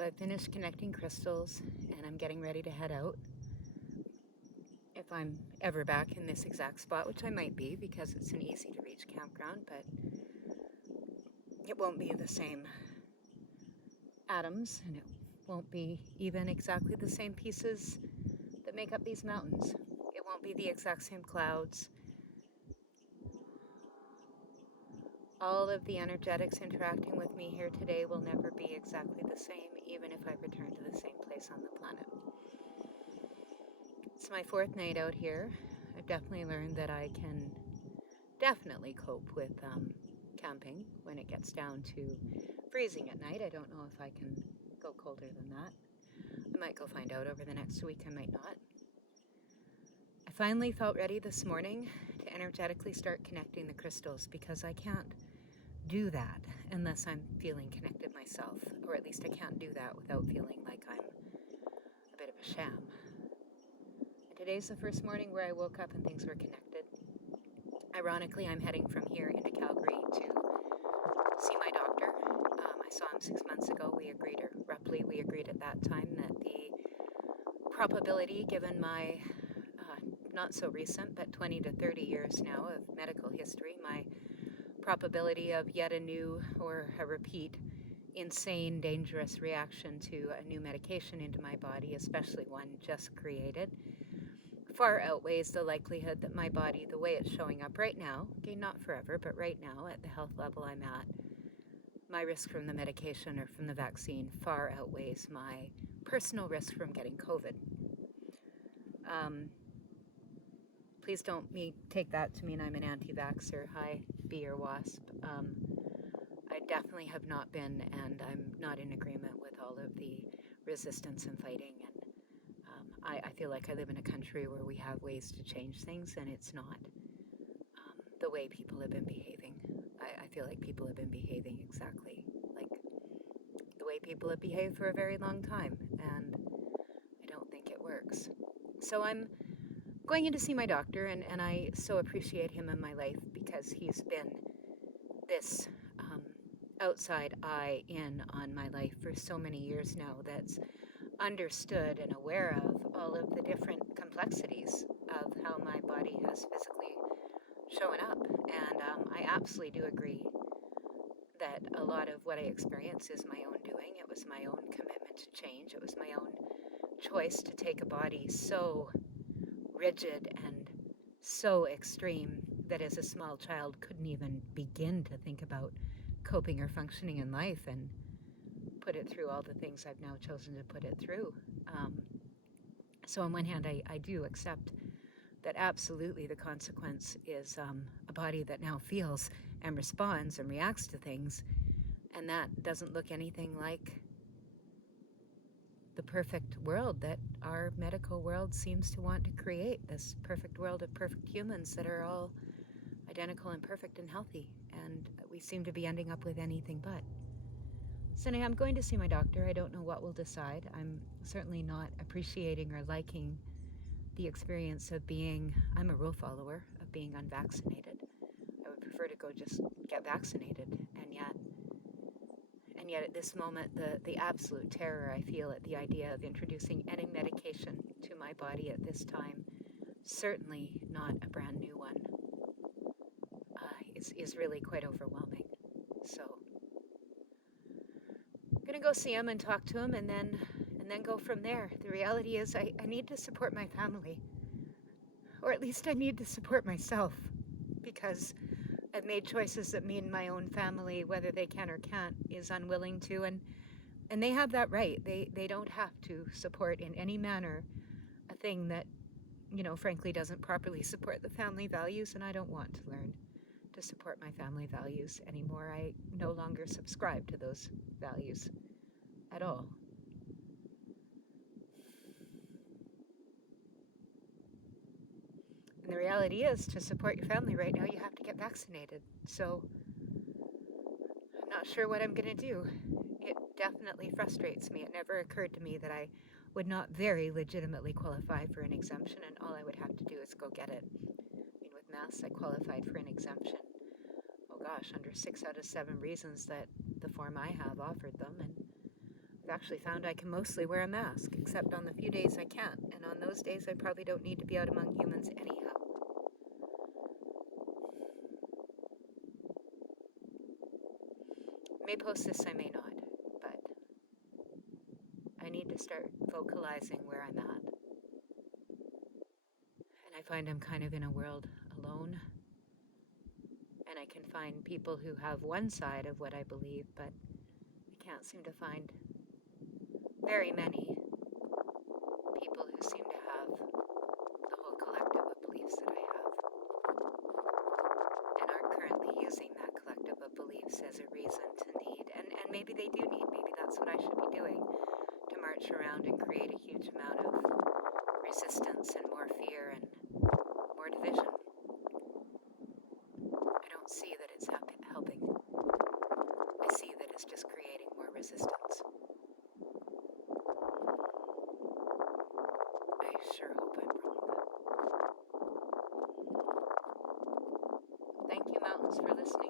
So I finished connecting crystals and I'm getting ready to head out. If I'm ever back in this exact spot, which I might be because it's an easy to reach campground, but it won't be the same atoms and it won't be even exactly the same pieces that make up these mountains. It won't be the exact same clouds. All of the energetics interacting with me here today will never be exactly the same, even if I return to the same place on the planet. It's my 4th night out here. I've definitely learned that I can definitely cope with camping when it gets down to freezing at night. I don't know if I can go colder than that. I might go find out over the next week, I might not. I finally felt ready this morning to energetically start connecting the crystals because I can't do that unless I'm feeling connected myself, or at least I can't do that without feeling like I'm a bit of a sham. And today's the first morning where I woke up and things were connected. Ironically, I'm heading from here into Calgary to see my doctor. I saw him 6 months ago. We agreed at that time that the probability, given my not so recent, but 20 to 30 years now of medical history, my probability of yet a new or a repeat insane, dangerous reaction to a new medication into my body, especially one just created, far outweighs the likelihood that my body, the way it's showing up right now, okay, not forever, but right now at the health level I'm at, my risk from the medication or from the vaccine far outweighs my personal risk from getting COVID. Please don't take that to mean I'm an anti-vaxxer, high bee or wasp. I definitely have not been, and I'm not in agreement with all of the resistance and fighting. And I feel like I live in a country where we have ways to change things, and it's not the way people have been behaving. I feel like people have been behaving exactly like the way people have behaved for a very long time, and I don't think it works. So I'm going in to see my doctor, and I so appreciate him in my life because he's been this outside eye in on my life for so many years now that's understood and aware of all of the different complexities of how my body has physically shown up. And I absolutely do agree that a lot of what I experience is my own doing. It was my own commitment to change. It was my own choice to take a body so rigid and so extreme that as a small child couldn't even begin to think about coping or functioning in life, and put it through all the things I've now chosen to put it through. So on one hand, I do accept that absolutely the consequence is a body that now feels and responds and reacts to things, and that doesn't look anything like the perfect world that our medical world seems to want to create, this perfect world of perfect humans that are all identical and perfect and healthy, and we seem to be ending up with anything but. So anyway, I'm going to see my doctor. I don't know what we'll decide. I'm certainly not appreciating or liking the experience of I'm a rule follower, of being unvaccinated. I would prefer to go just get vaccinated, and yet at this moment, the absolute terror I feel at the idea of introducing any medication to my body at this time, certainly not a brand new one, is really quite overwhelming. So I'm going to go see him and talk to him, and then go from there. The reality is I need to support my family, or at least I need to support myself, because I've made choices that mean my own family, whether they can or can't, is unwilling to, and they have that right. They don't have to support in any manner a thing that, frankly doesn't properly support the family values, and I don't want to learn to support my family values anymore. I no longer subscribe to those values at all. And the reality is, to support your family right now, you have to get vaccinated. So I'm not sure what I'm going to do. It definitely frustrates me. It never occurred to me that I would not very legitimately qualify for an exemption, and all I would have to do is go get it. I mean, with masks, I qualified for an exemption. Oh gosh, under 6 out of 7 reasons that the form I have offered them, and I've actually found I can mostly wear a mask, except on the few days I can't, and on those days I probably don't need to be out among humans anyhow. I may post this, I may not, but I need to start vocalizing where I'm at. And I find I'm kind of in a world alone, and I can find people who have one side of what I believe, but I can't seem to find very many people who seem to have the whole collective of beliefs that I have, and aren't currently using that collective of beliefs as a reason to need, and maybe they do need, maybe that's what I should be doing, to march around and create a huge amount of resistance and more fear and more division. I don't see that it's helping. I see that it's just creating more resistance. I sure hope I'm wrong. Thank you, mountains, for listening.